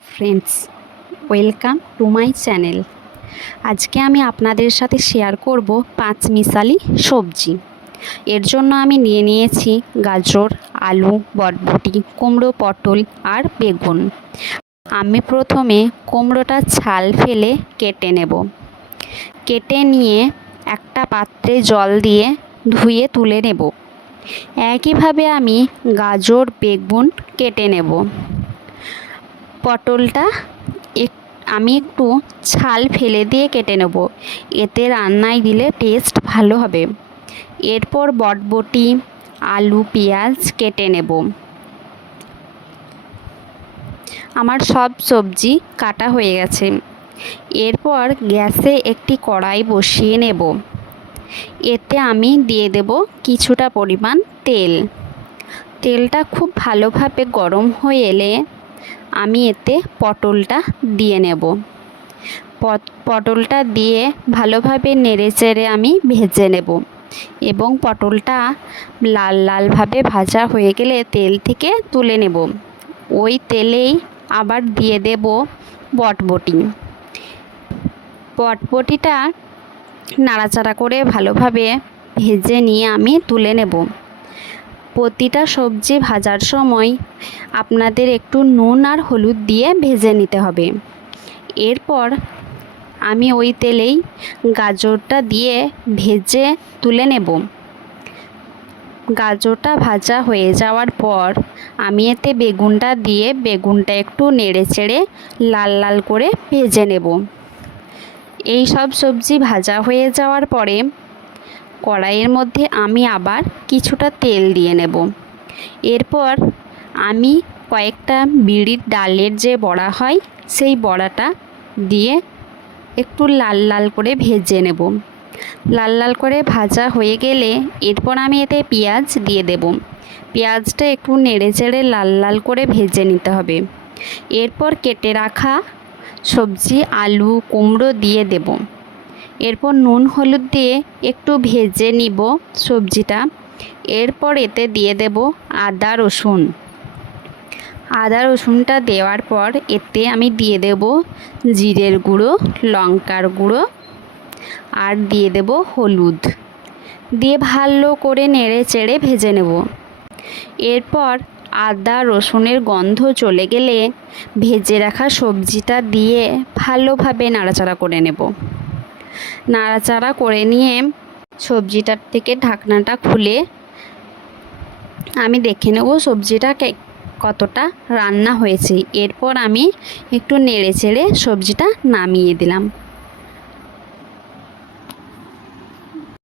Friends welcome to my channel আজকে আমি আপনাদের সাথে শেয়ার করব পাঁচ মিশালি সবজি। এর জন্য আমি নিয়ে নিয়েছি গাজর, আলু বটবটি কুমড়ো, পটল আর বেগুন। আমি প্রথমে কুমড়োটা ছাল ফেলে কেটে নেব। কেটে নিয়ে একটা পাত্রে জল দিয়ে ধুয়ে তুলে নেব। একইভাবে আমি গাজর, বেগুন কেটে নেব। পটলটা এক আমি একটু ছাল ফেলে দিয়ে কেটে নেব। এতে রান্নায় দিলে টেস্ট ভালো হবে। এরপর বটবটি, আলু, পেঁয়াজ কেটে নেব। আমার সব সবজি কাটা হয়ে গেছে। এরপর গ্যাসে একটি কড়াই বসিয়ে নেব। এতে আমি দিয়ে দেব কিছুটা পরিমাণ তেল। তেলটা খুব ভালোভাবে গরম হয়ে এলে আমি এতে পটলটা দিয়ে নেব। পটলটা দিয়ে ভালোভাবে নেড়ে চেড়ে আমি ভেজে নেব এবং পটলটা লাল লালভাবে ভাজা হয়ে গেলে তেল থেকে তুলে নেব। ওই তেলেই আবার দিয়ে দেব বটবটি। বটবটিটা নাড়াচাড়া করে ভালোভাবে ভেজে নিয়ে আমি তুলে নেব। প্রতিটা সবজি ভাজার সময় আপনাদের একটু নুন আর হলুদ দিয়ে ভেজে নিতে হবে। এরপর আমি ওই তেলেই গাজরটা দিয়ে ভেজে তুলে নেব। গাজরটা ভাজা হয়ে যাওয়ার পর আমি এতে বেগুনটা দিয়ে বেগুনটা একটু নেড়ে চেড়ে লাল লাল করে ভেজে নেব। এই সব সবজি ভাজা হয়ে যাওয়ার পরে কড়াইয়ের মধ্যে আমি আবার কিছুটা তেল দিয়ে নেব। এরপর আমি কয়েকটা বিড়ির ডালের যে বড়া হয়, সেই বড়াটা দিয়ে একটু লাল লাল করে ভেজে নেব। লাল লাল করে ভাজা হয়ে গেলে এরপর আমি এতে পেঁয়াজ দিয়ে দেব। পেঁয়াজটা একটু নেড়ে চেড়ে লাল লাল করে ভেজে নিতে হবে। এরপর কেটে রাখা সবজি, আলু, কুমড়ো দিয়ে দেব। এরপর নুন হলুদ দিয়ে একটু ভেজে নিব সবজিটা। এরপর এতে দিয়ে দেব আদা, রসুন। আদা, রসুনটা দেওয়ার পর এতে আমি দিয়ে দেব জিরের গুঁড়ো, লঙ্কার গুঁড়ো আর দিয়ে দেব হলুদ। দিয়ে ভালো করে নেড়ে চেড়ে ভেজে নেব। এরপর আদা, রসুনের গন্ধ চলে গেলে ভেজে রাখা সবজিটা দিয়ে ভালোভাবে নাড়াচাড়া করে নেব। নাড়াচাড়া করে নিয়ে সবজিটার থেকে ঢাকনাটা খুলে আমি দেখে নেব সবজিটা কতটা রান্না হয়েছে। এরপর আমি একটু নেড়ে চেড়ে সবজিটা নামিয়ে দিলাম।